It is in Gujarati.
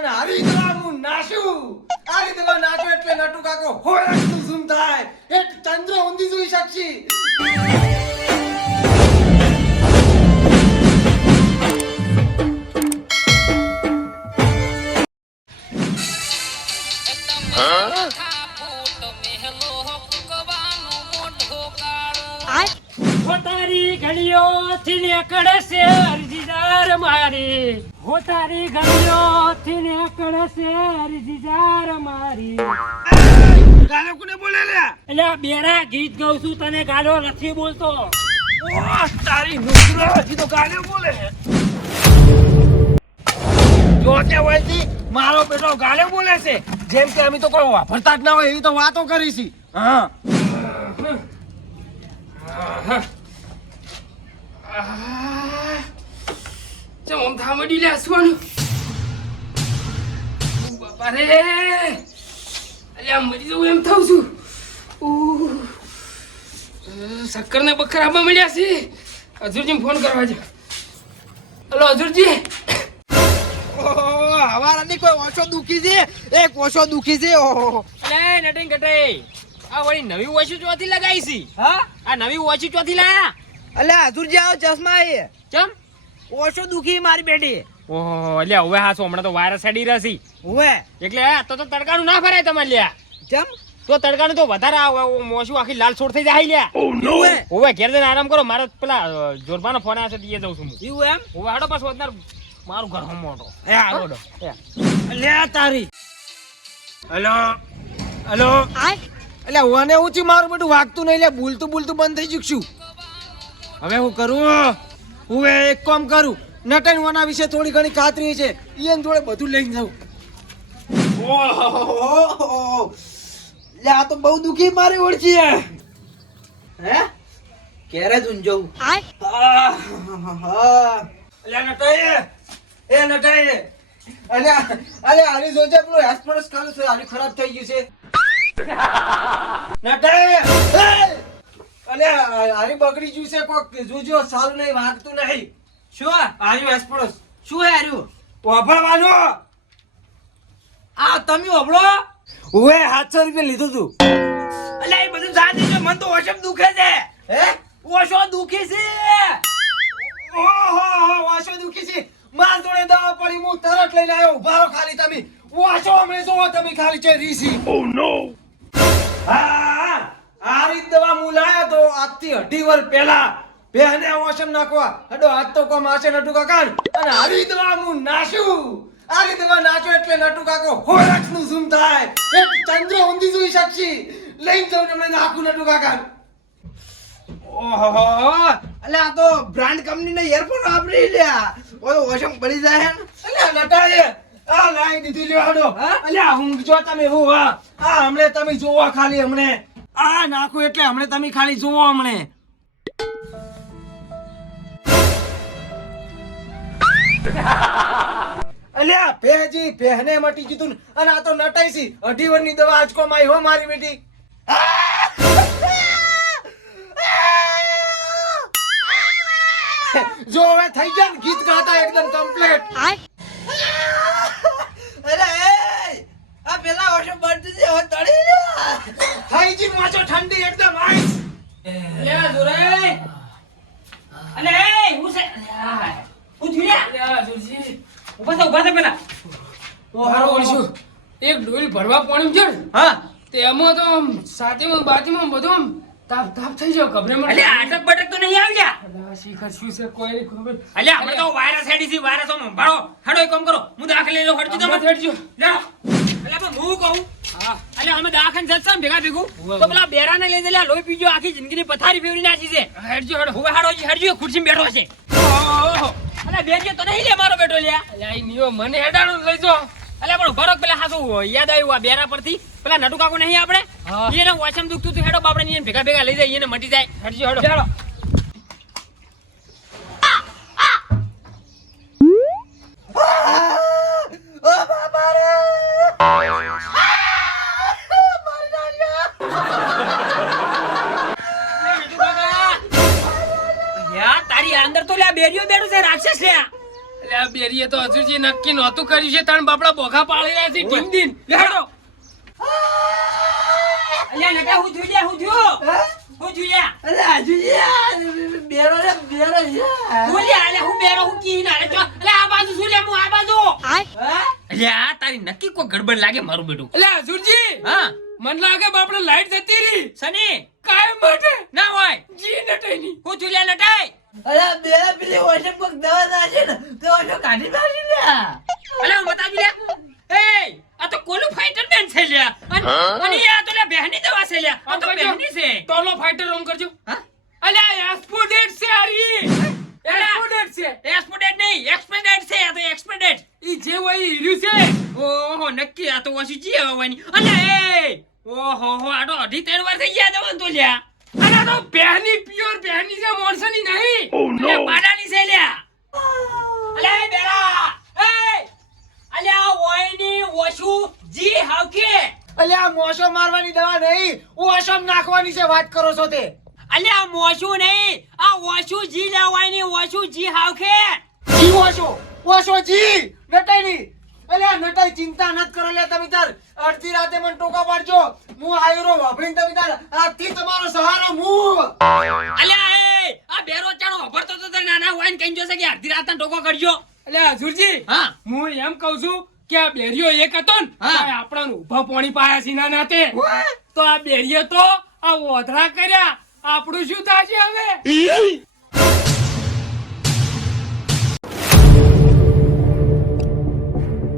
અને આવી દવા હું નાશું. આવી દવા નાચો એટલે નટુ કાકો હોળકનું ઝૂમ થાય. એક ચંદ્ર ઊંધી જોઈ શકશી. તારી ઘડીઓથી નીકળે છે અરજીદાર મારી. હો તારી ઘડીઓથી નીકળે છે અરજીદાર મારી. ગાલે કોને બોલે લે? એટલે આ બેરા ગીત ગાઉં છું, તને ગાલો નથી બોલતો. ઓહ તારી નુકરો હજી તો ગાલે બોલે. જોતે વળતી મારો બેટો ગાલે બોલે છે. જેમ કે અમે તો કોઈ વાપરતા જ ના હોય એવી તો વાતો કરી છે. હા ચમ થામડી લે હસવાનું. બાપા રે, અલ્યા મરી જવું એમ થાઉં છું. શક્કર ને બક્કર આપવા મળ્યા છે. હજુરજી ફોન કરવા છે. હલો હજુરજી. હવારાની કોઈ ઓછો દુખી છે. એક ઓછો દુખી છે. ઓહો અલે નટેન કટે, આ વળી નવી વોચી ચોથી લગાઈ છે? હા આ નવી વોચી ચોથી લાયા? અલ્યા હજુરજી આવો ચશ્મા એ ચમ ઓછો દુખી મારી બેટી. ઓહો અલ્યા હવે હાસો હમણાં તો વાયરસ હેડી રસી હવે એટલે તો તડકાનું ના ફરાય તમારે લ્યા. ચમ તો તડકાનું તો વધારે મોસું આખી લાલ છોડ થઈ જાય લ્યા. હવે ઘેર જઈને આરામ કરો. મારો પેલા જોરબાનો ફોન આવ્યો છે દીએ જઉં છું હું. એવું એમ? હવે હાડો પાછો વધારે મારું ઘર મોટો. એ આડો લે તારી. હેલો હેલો અલ્યા ઓને ઊંચી મારું બધું વાગતું નહીં લે. બોલતું બોલતું બંધ થઈ જશું. હવે હું કરું? હું એક કામ કરું. નટન ઓના વિશે થોડી ઘણી ખાતરી છે. ઈયન જોડે બધું લઈને જાઉં. ઓહો લે આ તો બહુ દુખી મારી ઓળખી હે. ક્યારે તું જવું? અલ્યા નટાઈ એ નટાઈ અલ્યા અલ્યા આરી જોજે પેલું એસ્પરસ કાલું છે. આરી ખરાબ થઈ ગયું છે. નટાઈ અલ્યા આરી બગડી ગયું છે. કોક જોજો સારું નહીં વાગતું નહીં. શું આર્યું એસ્પરસ? શું હે આર્યું? વાપરવાનો. આ તમે વાપરો? ઓએ 700 રૂપિયા લીધું તું. અલ્યા એ બધું જાતી છે. મન તો ઓછમ દુખે છે. હે ઓછો દુખી છે. ઓહો ઓછો દુખી છે. માર જોડે દવા પડી. હું તરત લઈને આવ્યો. ઉભારો ખાલી તમે. ઓછો અમે જોવો તમે ખાલી છે રીસી. ઓ નો. હા આ રીત દવા હું લાયો તો આજથી 2.5 વર્ષ પહેલા. બેને ઓછમ નાખવા હડો આજ તો કોમ આશે નટુ કાકા. અને આવી દવા હું નાશું. આવી દવા નાચો એટલે નટુ કાકો હોળકનું ઝૂમ થાય. એક ચંદ્ર ઊંધી જોઈ શકશી. લઈને જાઉં તમને નાખું નટુ કાકા. ઓહો અલે આ તો બ્રાન્ડ કંપની ના ઇયરફોન વાપરી લ્યા. ઓય ઓછમ પડી જાય હે. અલે નટાએ આ લાઈ દીધી લ્યો. અલે હું જો તમે હું હા આ હમણે તમે જોવો ખાલી. હમણે આ નાખું એટલે હમણે તમે ખાલી જોવો. હમણે અલ્યા ભેજી ભેને મટી જીતું. અને આ તો નટાઈ સી 2.5 વર્ષની દવા આજકો માઈ હો મારી બેટી. જો હવે થઈ જાય ને ગીત ગાતા એકદમ કમ્પ્લીટ. અરે આ પેલા વર્ષે બળતું છે. હવે તળી થઈ જી માચો ઠંડી એકદમ આઈસ. લે જોરે. અલે હું છે હું થુલ્યા. લે જોજી ઉભા થા પેલા. તો હારો ઓળશું એક ડોલ ભરવા પાણી છે. હા તેમાં તો આમ સાથેમાં બાજુમાં બધું આમ તાપ તાપ થઈ જાવ. ગભરામણ. અલ્યા આટક બટક તો નહીં આવ્યા. અલ્યા શીખર શું છે કોઈ ખબર. અલ્યા આપણે તો વાયરસ હેડી છે. વાયરસ માં ભાડો હેડો એક કામ કરો. હું દાખલ લઈ લો. હડજો તમે હેડજો. લેડો. અલ્યા પણ હું કહું. હા અલ્યા અમે દાખલ જતા ભેગા ભેગું તો પેલા બેરાને લઈ દે. લોહી પીજો આખી જિંદગીની પથારી ફેરવી નાખી છે. હેડજો હેડો. હવે હાડો હેડજો ખુરશીમાં બેઠો છે. ઓહો અલ્યા બેજે તો નહીં લે મારો બેટો લ્યા. અલ્યા ઈ નિયો મને હેડાણો લઈ જો. અલ્યા પણ ભરોક પેલા હાસુ યાદ આવ્યું આ બેરા પરથી પેલા નટુ કાકો નહીં આપણે હા. એને વાસમ દુખતું તું. હેડો બાપડે એને ભેગા ભેગા લઈ જાય. એને મટી જાય. હેડજો હેડો. હેડો. ઓ બાબા રે યાર તારી અંદર તો લ્યા બેરીઓ બેઠું છે રાક્ષસ લ્યા. આ બેરીએ તો હજુજી નક્કી નહોતું કર્યું છે ત્રણ બાપડા બોઘા પાડી રહ્યા છે ટીમ દિન લેડો અલ્યા નકા હું થયું લ્યા, હું થયું? હું થયું લ્યા? અરે આજુજી બેરો રે બેરો હું લ્યા, અલ્યા હું બેરો, હું કી ના, અલ્યા ચો, અલ્યા આ બાજુ શું લ્યા, હું આ બાજુ. અલ્યા તારી નક્કી કોઈ ગડબડ લાગે મારું બેટું અલ્યા હજુરજી હા મન લાગે બાપડે લાઈટ જતી રહી સની કાયમ માટે ના હોય. જી નટાઈની હું થયું લ્યા નટાઈ? અરે બેરા પેલી ઓછે પગ દવા નાખે ને તો ઓછો કાઢી નાખી લ્યા અલ્યા હું બતાવી લ્યા. એ આ તો કોલું ફાઈટર મેન છે લ્યા. અને આ તો લ્યા બહેની દવા છે લ્યા. આ તો બહેની છે. ટોલો ફાઈટર ઓમ કરજો હા? અલ્યા એસ્પોડેટ છે આરી એસ્પોડેટ છે એક્સપેડેટ નહીં, એક્સપેડેટ છે, આ તો એક્સપેડેટ. ઈ જે હોય ઈ હીરું છે ઓહો નક્કી આ તો ઓછી જી આવવાની. અલ્યા એ ઓહો હો આ તો 2.5-3 વાર થઈ ગયા દવા તો લ્યા. અને આ તો પહેની પ્યોર પહેની છે મોણસની નહીં અલ્યા બાડાની છે લ્યા. અલ્યા એ બેરા એ અલ્યા ઓયની ઓછું જી હાવકે. અલ્યા મોસો મારવાની દવા નહીં ઓસમ નાખવાની છે વાત કરો છો તે અલ્યા મોછું નહીં, આ ઓછું જી લેવાની, ઓછું જી હાવકે. ઈ ઓસો જી નટાઈની અલ્યા નટાઈ ચિંતા નત કરો લે તમે તાર અડધી રાતે મને ટોકા પાડજો હું આયરો વાપરીને તમે તાર આજથી તમારો સહારો હું અલ્યા એ આ બેરો ચાણો ભરતો તો નાના વાઈન કઈ જોશે કે અડધી રાતના ટોકો કરજો. અલ્યા હજુરજી હા હું એમ કહું છું કે આ બેરીઓ એક હતો ને હા. તો આપણાને ઊભા પોણી પાયા છે ના નાતે તો આ બેરીએ તો આ ઓધરા કર્યા આપણું શું થશે હવે